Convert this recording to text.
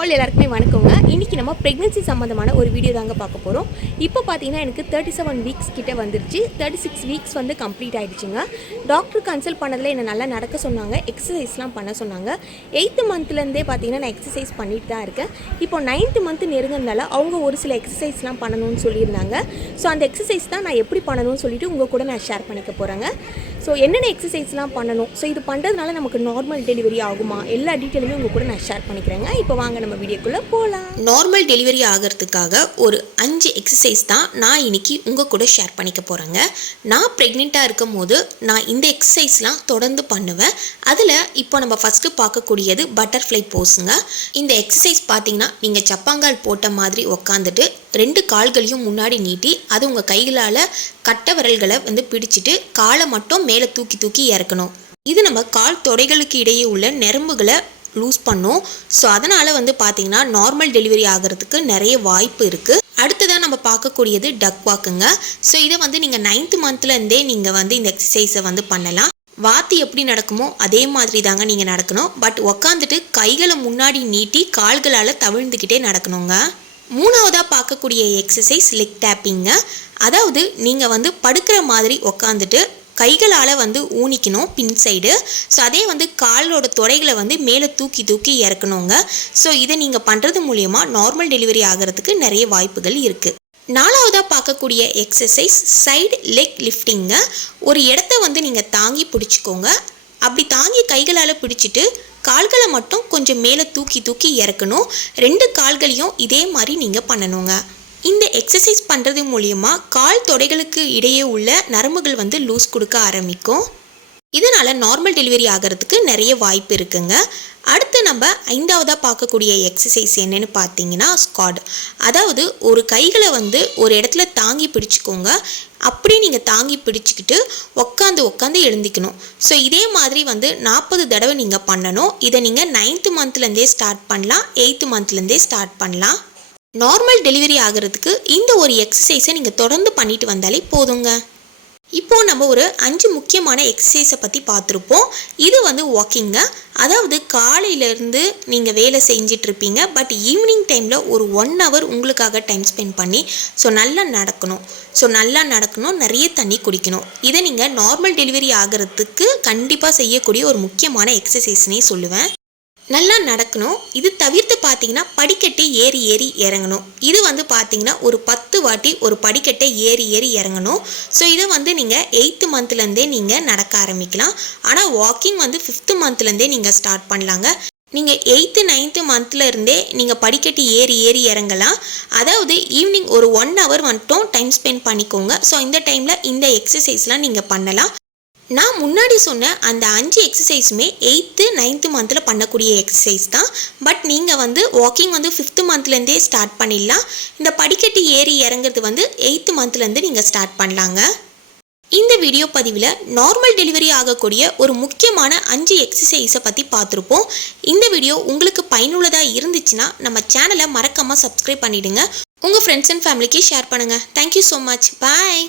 All எல்லாருக்குமே வணக்கங்க. இன்றைக்கி நம்ம ப்ரெக்னென்சி சம்மந்தமான ஒரு வீடியோ தாங்க பார்க்க போகிறோம். இப்போ பார்த்தீங்கன்னா எனக்கு 37 வீக்ஸ் கிட்டே வந்துருச்சு. 36 வீக்ஸ் வந்து கம்ப்ளீட் ஆகிடுச்சுங்க. டாக்டர் கன்சல்ட் பண்ணதில் என்னை நல்லா நடக்க சொன்னாங்க, எக்ஸசைஸ்லாம் பண்ண சொன்னாங்க. 8th மந்த்லேருந்தே பார்த்தீங்கன்னா நான் எக்ஸசைஸ் பண்ணிட்டு தான் இருக்கேன். இப்போ 9th மந்த் நெருங்கினால அவங்க ஒரு சில எக்ஸசைஸ்லாம் பண்ணணும்னு சொல்லியிருந்தாங்க. ஸோ அந்த எக்ஸசைஸ் தான் நான் எப்படி பண்ணணும்னு சொல்லிட்டு உங்கள் கூட நான் ஷேர் பண்ணிக்க போகிறேங்க. ஸோ என்னென்ன எக்ஸசைஸ்லாம் பண்ணணும், ஸோ இது பண்ணுறதுனால நமக்கு நார்மல் டெலிவரி ஆகுமா, எல்லா டீட்டெயிலுமே உங்கள் கூட நான் ஷேர் பண்ணிக்கிறேங்க. இப்போ வாங்க நம்ம வீடியோக்குள்ளே போகலாம். நார்மல் டெலிவரி ஆகிறதுக்காக ஒரு 5 எக்ஸசைஸ் தான் நான் இன்னைக்கு உங்கள் கூட ஷேர் பண்ணிக்க போகிறேங்க. நான் ப்ரெக்னெண்ட்டாக இருக்கும் போது நான் இந்த எக்ஸசைஸ்லாம் தொடர்ந்து பண்ணுவேன். அதில் இப்போ நம்ம ஃபஸ்ட்டு பார்க்கக்கூடியது பட்டர்ஃப்ளை போஸுங்க. இந்த எக்ஸசைஸ் பார்த்தீங்கன்னா நீங்கள் சப்பாங்கால் போட்ட மாதிரி உக்காந்துட்டு 2 கால்களையும் முன்னாடி நீட்டி அது உங்கள் கைகளால் கட்டை விரல்களை வந்து பிடிச்சிட்டு காலை மட்டும் மேலே தூக்கி தூக்கி இறக்கணும். இது நம்ம கால் தொடைகளுக்கு இடையே உள்ள நரம்புகளை லூஸ் பண்ணும். ஸோ அதனால் வந்து பார்த்திங்கன்னா நார்மல் டெலிவரி ஆகிறதுக்கு நிறைய வாய்ப்பு இருக்குது. அடுத்ததான் நம்ம பார்க்கக்கூடியது டக் வாக்குங்க. ஸோ இதை வந்து நீங்கள் 9th மந்த்லேருந்தே நீங்கள் வந்து இந்த எக்ஸசைஸை வந்து பண்ணலாம். வாத்தி எப்படி நடக்குமோ அதே மாதிரி தாங்க நீங்கள் நடக்கணும். பட் உக்காந்துட்டு கைகளை முன்னாடி நீட்டி கால்களால் தவிழ்ந்துக்கிட்டே நடக்கணுங்க. மூணாவதாக பார்க்கக்கூடிய எக்ஸசைஸ் லெக் டேப்பிங்க. அதாவது நீங்கள் வந்து படுக்கிற மாதிரி உக்காந்துட்டு கைகளால் வந்து ஊனிக்கணும் பின் சைடு. ஸோ அதே வந்து காலோட தொடைகளை வந்து மேலே தூக்கி தூக்கி இறக்கணுங்க. ஸோ இதை நீங்கள் பண்ணுறது மூலயமா நார்மல் டெலிவரி ஆகிறதுக்கு நிறைய வாய்ப்புகள் இருக்குது. நாலாவதாக பார்க்கக்கூடிய எக்ஸசைஸ் சைடு லெக் லிஃப்டிங்க. ஒரு இடத்த வந்து நீங்கள் தாங்கி பிடிச்சிக்கோங்க. அப்படி தாங்கி கைகளால் பிடிச்சிட்டு கால்களை மட்டும் கொஞ்சம் மேலே தூக்கி தூக்கி இறக்கணும். 2 கால்களையும் இதே மாதிரி நீங்கள் பண்ணணுங்க. இந்த எக்ஸசைஸ் பண்ணுறது மூலயமா கால் தொடைகளுக்கு இடையே உள்ள நரம்புகள் வந்து லூஸ் கொடுக்க ஆரம்பிக்கும். இதனால் நார்மல் டெலிவரி ஆகிறதுக்கு நிறைய வாய்ப்பு இருக்குங்க. அடுத்து நம்ம 5ஆவதாக பார்க்கக்கூடிய எக்ஸசைஸ் என்னென்னு பார்த்தீங்கன்னா ஸ்குவாட். அதாவது ஒரு கைகளை வந்து ஒரு இடத்துல தாங்கி பிடிச்சிக்கோங்க. அப்படியே நீங்கள் தாங்கி பிடிச்சிக்கிட்டு உட்காந்து எழுந்திக்கணும். ஸோ இதே மாதிரி வந்து 40 தடவை நீங்கள் பண்ணணும். இதை நீங்கள் 9th மந்த்லேருந்தே ஸ்டார்ட் பண்ணலாம், 8th மந்த்லேருந்தே ஸ்டார்ட் பண்ணலாம். நார்மல் டெலிவரி ஆகிறதுக்கு இந்த ஒரு எக்ஸசைஸை நீங்கள் தொடர்ந்து பண்ணிட்டு வந்தாலே போதுங்க. இப்போது நம்ம ஒரு 5 முக்கியமான எக்ஸசைஸை பற்றி பார்த்துருப்போம். இது வந்து வாக்கிங்க. அதாவது காலையிலேருந்து நீங்கள் வேலை செஞ்சிட்ருப்பீங்க. பட் ஈவினிங் டைமில் ஒரு 1 hour உங்களுக்காக டைம் ஸ்பெண்ட் பண்ணி நல்லா நடக்கணும், நிறைய தண்ணி குடிக்கணும். இதை நீங்கள் நார்மல் டெலிவரி ஆகிறதுக்கு கண்டிப்பாக செய்யக்கூடிய ஒரு முக்கியமான எக்ஸசைஸ்னே சொல்லுவேன். நல்லா நடக்கணும். இது தவிர்த்து பார்த்தீங்கன்னா படிக்கட்டை ஏறி இறங்கணும். இது வந்து பார்த்தீங்கன்னா ஒரு 10 வாட்டி ஒரு படிக்கட்டை ஏறி இறங்கணும். ஸோ இதை வந்து நீங்கள் 8th மந்த்லேருந்தே நீங்கள் நடக்க ஆரம்பிக்கலாம். ஆனால் வாக்கிங் வந்து 5th மந்த்லேருந்தே நீங்கள் ஸ்டார்ட் பண்ணலாங்க. நீங்கள் 8th 9th மந்த்லேருந்தே நீங்கள் படிக்கட்டு ஏறி இறங்கலாம். அதாவது ஈவினிங் ஒரு 1 hour மட்டும் டைம் ஸ்பெண்ட் பண்ணிக்கோங்க. ஸோ இந்த டைமில் இந்த எக்ஸசைஸ்லாம் நீங்கள் பண்ணலாம். நான் முன்னாடி சொன்ன அந்த 5 எக்ஸசைஸுமே 8th 9th மந்தில் பண்ணக்கூடிய எக்ஸசைஸ் தான். பட் நீங்கள் வந்து வாக்கிங் வந்து 5th மந்த்லேருந்தே ஸ்டார்ட் பண்ணிடலாம். இந்த படிக்கட்டு ஏறி இறங்குறது வந்து 8th மந்த்லேருந்து நீங்கள் ஸ்டார்ட் பண்ணலாங்க. இந்த வீடியோ பதிவில் நார்மல் டெலிவரி ஆகக்கூடிய ஒரு முக்கியமான 5 எக்ஸசைஸை பற்றி பார்த்துருப்போம். இந்த வீடியோ உங்களுக்கு பயனுள்ளதாக இருந்துச்சுன்னா நம்ம சேனலை மறக்காமல் சப்ஸ்கிரைப் பண்ணிவிடுங்க. உங்கள் ஃப்ரெண்ட்ஸ் அண்ட் ஃபேமிலிக்கு ஷேர் பண்ணுங்கள். Thank you so much. பாய்.